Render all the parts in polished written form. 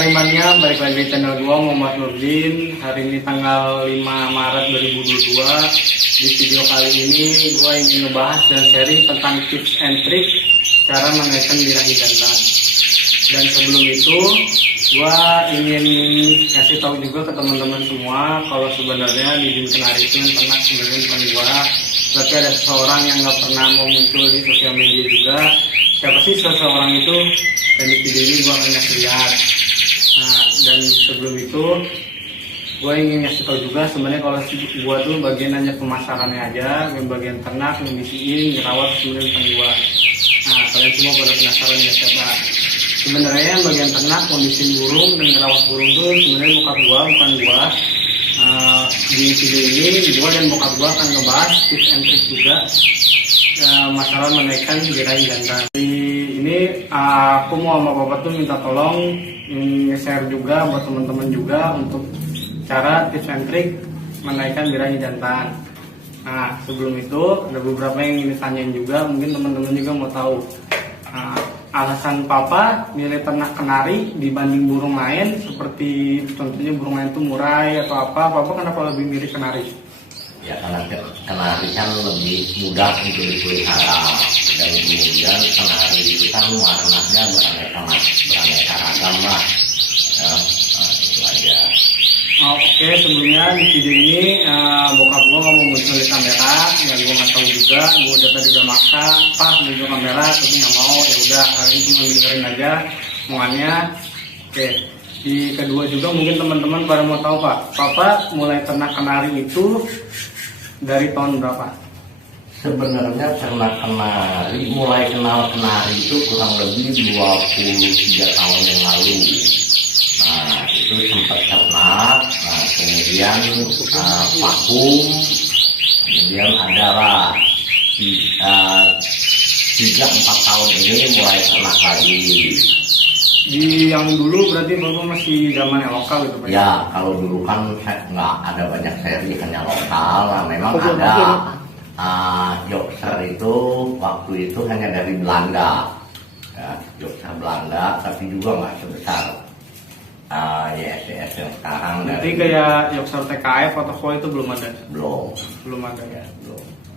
Arimania, balik lagi di channel gua Muhammad Nurdin. Hari ini tanggal 5 Maret 2022. Di video kali ini gua ingin ngebahas dan sharing tentang tips and trick cara menaikkan birahi jantan. Dan sebelum itu gua ingin kasih tahu juga ke teman-teman semua kalau sebenarnya di Jin Kenari itu yang ternak sebenarnya bukan gua, tapi ada seseorang yang nggak pernah mau muncul di sosial media juga. Siapa sih seseorang itu? Dan di video ini gue akan ngasih lihat. Nah, dan sebelum itu gue ingin ngasih tahu juga sebenarnya kalau gue tuh bagian hanya pemasarannya aja, yang bagian ternak, ngembisiin, ngerawat sebenarnya bukan gue. Nah, kalian semua pada penasaran ya siapa? Sebenarnya yang bagian ternak, ngembisiin burung dan ngerawat burung tuh sebenarnya bokap gue, bukan gue. Di video ini gue dan bokap gue akan ngebahas tips and trick juga masalah menaikkan birahi jantan. Ini aku mau sama bapak tuh minta tolong share juga buat teman-teman juga untuk cara tips and trick menaikkan birahi jantan. Nah, sebelum itu ada beberapa yang ingin ditanyain juga, mungkin teman-teman juga mau tahu alasan papa milih ternak kenari dibanding burung lain, seperti contohnya burung lain tuh murai atau apa. Papa kenapa lebih milih kenari? Ya, karena kenari kan lebih mudah untuk dipelihara, dan kemudian kenari itu kan warnanya beraneka ragam lah ya. Nah, itu aja. Oke, sebelumnya di video ini bokap gue nggak mau muncul di kamera, ya gue nggak tahu juga. Gue tadi udah maksa pas muncul kamera tapi nggak mau. Ya udah, kali ini cuma dengerin aja omongannya. Oke, di kedua juga mungkin teman-teman pada mau tahu pak, papa mulai ternak kenari itu dari tahun berapa? Sebenarnya ternak kenari, mulai kenal kenari itu kurang lebih 23 tahun yang lalu. Nah, itu sempat ternak, nah kemudian vakum, kemudian adalah 3-4 tahun ini mulai ternak lagi. Di yang dulu berarti bapak masih zamannya lokal gitu pak? Ya, kalau dulu kan nggak ada banyak seri, hanya lokal. Nah, memang ada Yorkshire itu waktu itu hanya dari Belanda, ya, Yorkshire Belanda, tapi juga nggak sebesar YSDS yang sekarang. Nanti kayak Yorkshire TKF atau Koi itu belum ada? Belum ada ya?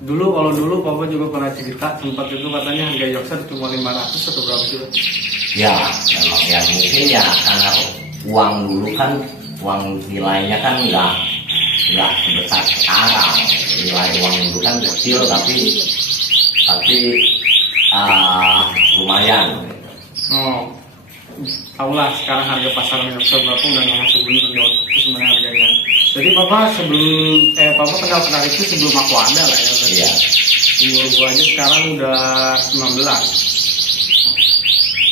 belum. Kalau dulu papa juga pernah cerita sempat itu katanya harga Yorkshire cuma 500 atau berapa sih? Ya, memang ya mungkin ya karena uang dulu kan, uang nilainya kan nggak sebesar sekarang. Nilai uang dulu kan kecil tapi lumayan. Oh, tahulah sekarang harga pasar Yorkshire berapa udah nggak masuk bener itu sebenarnya harganya. Jadi papa papa kenal kenari itu sebelum aku ada lah ya. Iya. Umur gua aja sekarang udah 19.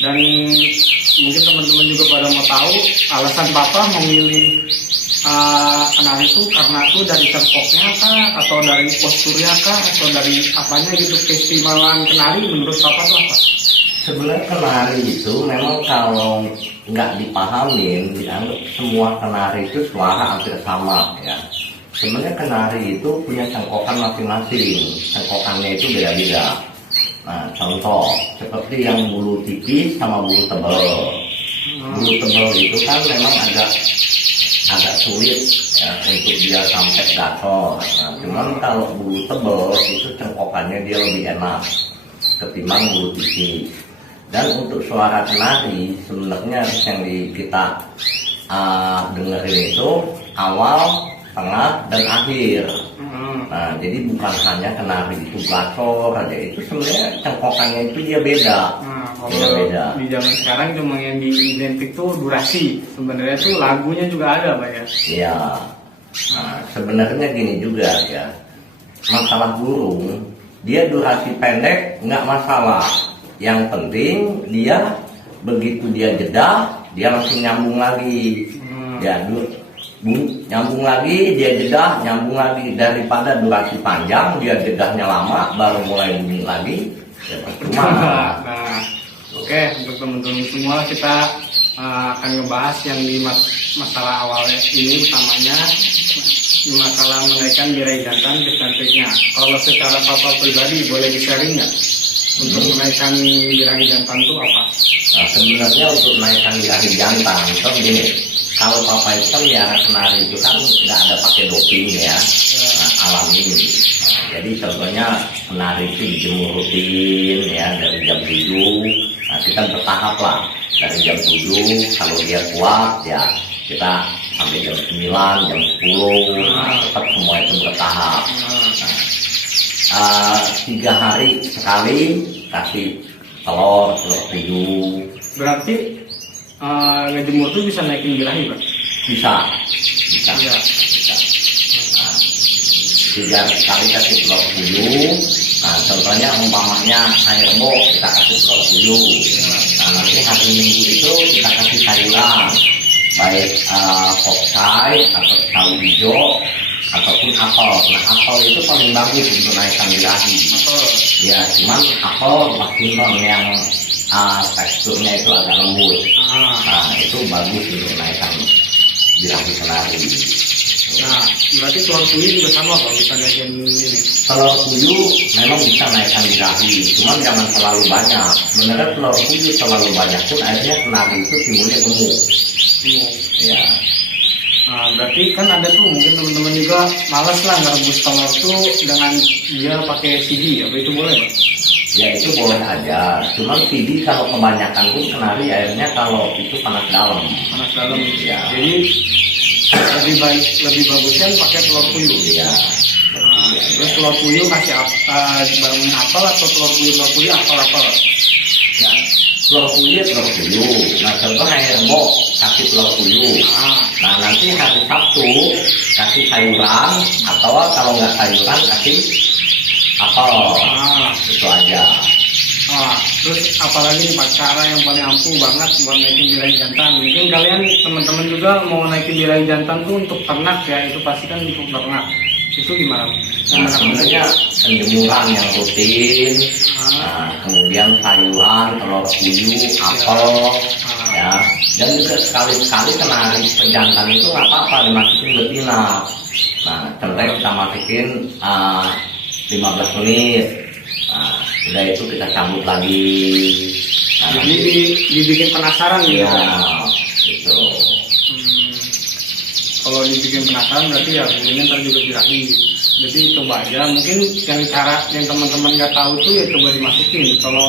Dan mungkin teman-teman juga pada mau tahu alasan papa memilih kenari itu karena itu dari cengkoknya kah, atau dari posturnya kah, atau dari apanya gitu, keistimewan kenari menurut papa itu apa? Sebenarnya kenari itu memang kalau nggak dipahamin, dianggap semua kenari itu suara hampir sama ya. Sebenarnya kenari itu punya cengkokan masing-masing, cengkokannya itu beda-beda. Nah, contoh seperti yang bulu tipis sama bulu tebal. Bulu tebal itu kan memang agak sulit ya untuk dia sampai gacor. Nah, cuman kalau bulu tebal itu cengkokannya dia lebih enak ketimbang bulu tipis. Dan untuk suara kenari sebenarnya yang kita dengerin itu awal, tengah, dan akhir. Nah, jadi bukan hanya kenari itu gacor aja, itu sebenarnya cengkokannya itu dia beda. Nah, kalau beda. Di zaman sekarang cuma yang diidentik tuh durasi. Sebenarnya tuh lagunya juga ada pak ya? Iya. Nah, sebenarnya gini juga ya, masalah burung dia durasi pendek nggak masalah. Yang penting dia begitu dia jeda dia langsung nyambung lagi. Ya, nyambung lagi, dia jeda, nyambung lagi, daripada durasi panjang, dia jedahnya lama, baru mulai bunyi lagi. Ya, nah, oke, untuk teman-teman semua kita akan ngebahas yang di masalah awalnya ini, utamanya masalah menaikkan birahi jantan kecantiknya. Kalau secara papa pribadi boleh di-sharing nggak untuk menaikkan birahi jantan itu apa? Nah, sebenarnya untuk naikkan birahi jantan, so gini, kalau papa itu kan biara kenari itu kan nggak ada pakai doping ya, alami. Nah, jadi contohnya kenari itu dijemur rutin ya dari jam 7, nah kita bertahap lah dari jam 7, kalau dia kuat ya kita sampai jam 9, jam 10, nah, tetap semua itu bertahap. Nah, 3 hari sekali kasih telur puyuh. Berarti ngejemur tuh bisa naikin birahi, Pak? Bisa. Iya. Nah, 3 kali kasih telur puyuh. Nah, contohnya umpamanya air rebo kita kasih telur puyuh. Nah, nanti hari Minggu itu kita kasih sayuran, baik poksai atau sawi hijau ataupun apel. Nah, apel itu paling bagus untuk naikkan birahi. Ya, cuman apel maksimal yang teksturnya itu agak lembut. Nah, itu bagus untuk naikkan birahi kenari. Nah, berarti telur puyuh juga sama Pak, bisa naikin ini. Telur puyuh memang bisa naikkan birahi, cuman jangan terlalu banyak. Sebenarnya telur puyuh terlalu banyak pun akhirnya kenari itu timbulnya gemuk. Ya. Nah, berarti kan ada tuh mungkin teman-teman juga malas lah ngerebus telur tuh dengan dia pakai CD, apa itu boleh Pak? Ya itu boleh aja, cuman CD kalau kebanyakan pun kenari airnya kalau itu panas dalam. Panas dalam. Ya. Jadi lebih bagusnya pakai telur puyuh. Ya. Nah, terus telur puyuh kasih bareng apel atau telur puyuh apel. Ya. Telur puyuh. Nah, contoh air rebo kasih telur puyuh. Nah, nanti hari Sabtu kasih sayuran atau kalau nggak sayuran kasih apel. Itu aja. Terus apalagi nih Pak, cara yang paling ampuh banget buat naikin birahi jantan. Mungkin kalian teman-teman juga mau naikin birahi jantan tuh untuk ternak ya, itu pasti kan untuk ternak. Itu gimana? Nah, sebenarnya penjemuran yang rutin, nah, kemudian sayuran, telur puyuh, apel, ya, dan juga sekali-sekali kenari pejantan itu nggak apa-apa dimasukin betina. Nah, contohnya kita masukin 15 menit. Nah, udah itu kita cabut lagi. Nah, jadi dibikin penasaran gitu. Ya, gitu. Kalau dibikin penasaran berarti ya gurunya ntar juga birahi. Jadi coba aja. Mungkin yang cara yang teman-teman nggak tahu tuh ya coba dimasukin. Kalau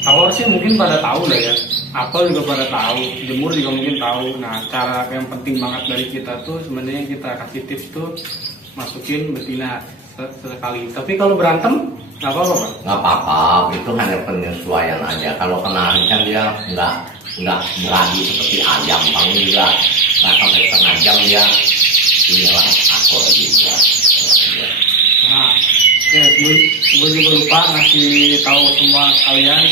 telur sih mungkin pada tahu lah ya. Apel juga pada tahu. Jemur juga mungkin tahu. Nah, cara yang penting banget dari kita tuh sebenarnya kita kasih tips tuh masukin betina sekali. Tapi kalau berantem nggak apa-apa Pak? Nggak apa-apa, itu hanya penyesuaian aja. Kalau kenari kan dia nggak beradu seperti ayam, paling juga nggak sampai setengah jam dia inilah akur juga. Nah, gue juga lupa ngasih tahu semua kalian,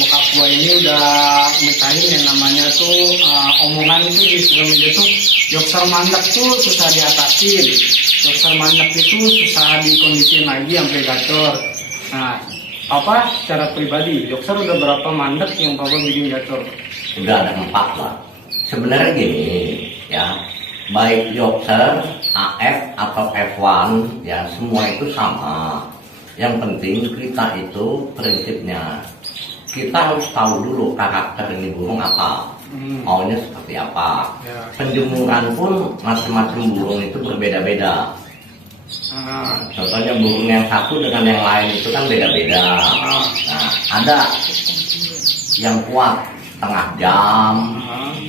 bokap gue ini udah mecahin yang namanya tuh omongan itu di sosial media tuh Yorkshire mandek tuh susah diatasin, Yorkshire mandek itu susah dikondisiin lagi sampai gacor. Nah, Papa secara pribadi Yorkshire udah berapa mandek yang Papa bikin gacor? Udah ada 4 lah. Sebenarnya gini ya, baik Yorkshire, AF atau F1 ya semua itu sama. Yang penting kita itu prinsipnya kita harus tahu dulu karakter ini burung apa, maunya seperti apa. Ya. Penjemuran pun macam-macam burung itu berbeda-beda. Contohnya burung yang satu dengan yang lain itu kan beda-beda. Nah, ada yang kuat setengah jam,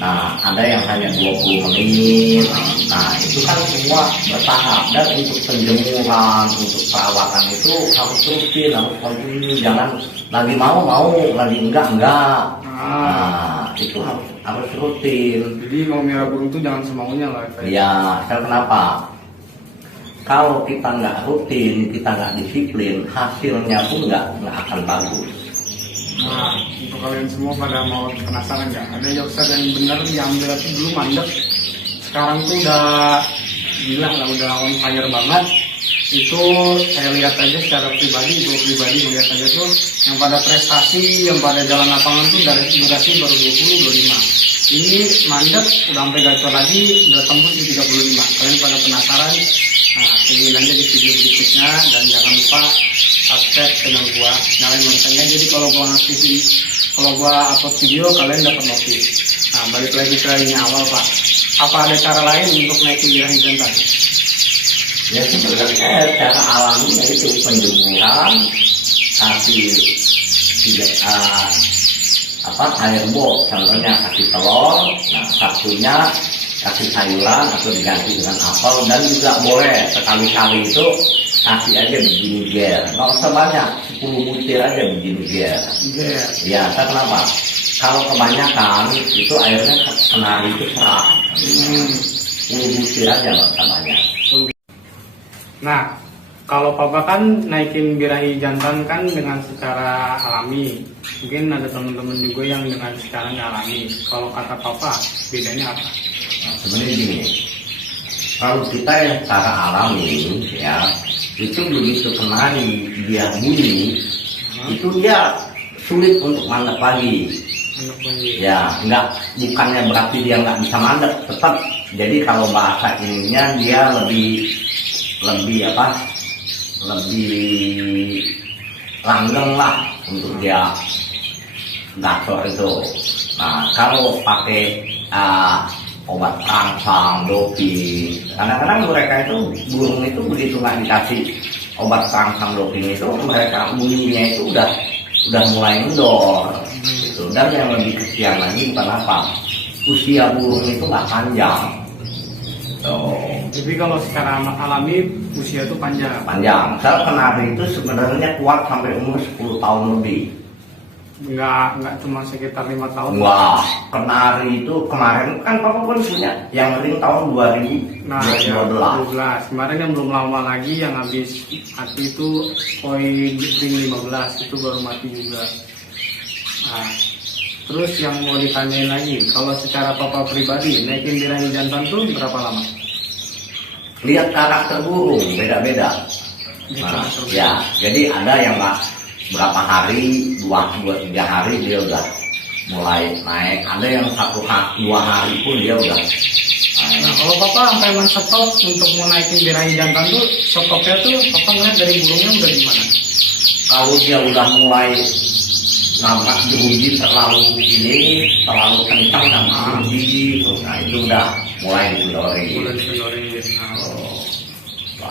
nah ada yang hanya 20 menit. Nah itu kan semua bertahap. Dan untuk penjemuran, untuk perawatan itu harus rutin, harus kontinu. Jangan lagi mau, lagi enggak. Nah itu harus rutin. Jadi kalau merah burung tuh jangan semaunya lah. Ya, kenapa? Kalau kita nggak rutin, kita nggak disiplin, hasilnya pun nggak akan bagus. Nah, untuk kalian semua pada mau penasaran nggak? Ada Yorkshire yang benar diambil itu dulu mandek, sekarang tuh udah gila lah, udah on fire banget. Itu saya lihat aja secara pribadi, gue pribadi melihat aja tuh yang pada prestasi, yang pada jalan lapangan tuh dari durasi baru 20-25. Ini mandek udah sampai gacor lagi, udah tembus di 35. Kalian pada penasaran? Nah, tungguin aja di video berikutnya dan jangan lupa subscribe channel gua, nyalain loncengnya. Jadi kalau gua ngasih kalau gua upload video kalian dapat notif. Nah, balik lagi ke ini awal Pak, apa ada cara lain untuk naikin birahi jantan? Ya sebenarnya cara alami itu penjemuran, kasih tidak air box, contohnya kasih telur, nah satunya kasih sayuran atau diganti dengan apel, dan juga boleh sekali-kali itu kasih aja biji niger, nggak usah banyak, 10 butir aja biji niger. Ya, kenapa? Kalau kebanyakan itu airnya kenari itu serak. 10 butir aja nggak usah banyak. Nah, kalau Papa kan naikin birahi jantan kan dengan secara alami. Mungkin ada teman-teman juga yang dengan secara nggak alami. Kalau kata Papa, bedanya apa? Nah, sebenarnya gini, kalau kita yang secara alami ya, itu begitu kenari dia bunyi, itu dia sulit untuk mandek lagi. Ya, bukannya berarti dia nggak bisa mandek, tetap. Jadi kalau bahasa ininya dia lebih langgeng lah untuk dia gacor itu. Nah, kalau pakai obat terangsang, doping, kadang-kadang mereka itu burung itu begitu nggak dikasih obat terangsang doping itu, mereka bunyinya itu udah mulai kendor. Gitu. Dan yang lebih kesian lagi bukan apa, usia burung itu nggak panjang. Jadi kalau secara alami usia itu panjang. Saya kenari itu sebenarnya kuat sampai umur 10 tahun lebih. Enggak cuma sekitar 5 tahun. Wah, kenari itu kemarin kan Papa pun punya yang ring tahun 2012. Nah, ya, 12. Kemarin yang belum lama lagi yang habis mati itu koi ring 15 itu baru mati juga. Nah, terus yang mau ditanyain lagi, kalau secara Papa pribadi naikin birahi jantan tuh berapa lama? Lihat karakter burung beda-beda. Nah, ya, jadi ada yang berapa hari, 2-3 hari dia udah mulai naik. Ada yang 1-2 hari pun dia udah naik. Nah, kalau Papa sampai men-stop untuk mau naikin birahi jantan tuh, stopnya tuh Papa ngeliat dari burungnya udah gimana? Kalau dia udah mulai nampak jeruji terlalu kencang sama jeruji, nah itu udah mulai dikendori.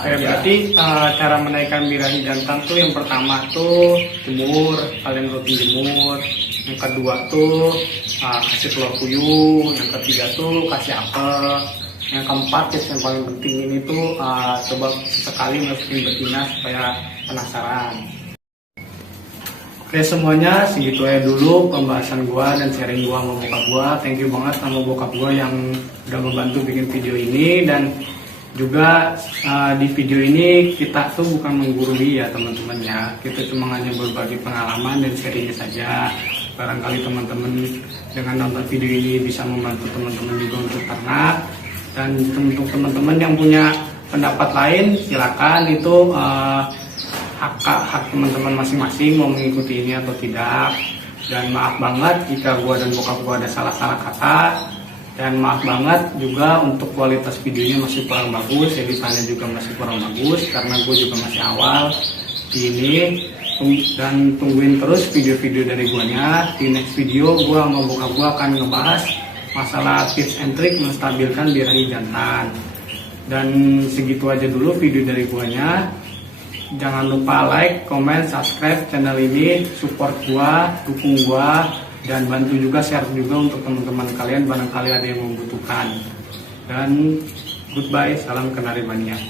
Berarti cara menaikkan birahi jantan tuh yang pertama tuh jemur, kalian rutin jemur. Yang kedua tuh kasih telur puyuh. Yang ketiga tuh kasih apel. Yang keempat yang paling penting ini tuh coba sekali masukin betina supaya penasaran. Oke semuanya, segitu aja dulu pembahasan gua dan sharing gua sama bokap gua. Thank you banget sama bokap gua yang udah membantu bikin video ini. Dan juga di video ini kita tuh bukan menggurui ya teman-teman ya. Kita cuma hanya berbagi pengalaman dan sharingnya saja. Barangkali teman-teman dengan nonton video ini bisa membantu teman-teman juga untuk ternak. Dan untuk teman-teman yang punya pendapat lain silakan, itu hak teman-teman masing-masing mau mengikuti ini atau tidak. Dan maaf banget jika gua dan bokap gua ada salah-salah kata, dan maaf banget juga untuk kualitas videonya masih kurang bagus, editannya juga masih kurang bagus karena gue juga masih awal di ini. Dan tungguin terus video-video dari guanya. Di next video gua sama bokap gua akan ngebahas masalah tips and trick menstabilkan birahi jantan. Dan segitu aja dulu video dari guanya. Jangan lupa like, comment, subscribe channel ini, support gua, dukung gua, dan bantu juga share juga untuk teman-teman kalian barangkali ada yang membutuhkan. Dan goodbye, salam Kenari Mania.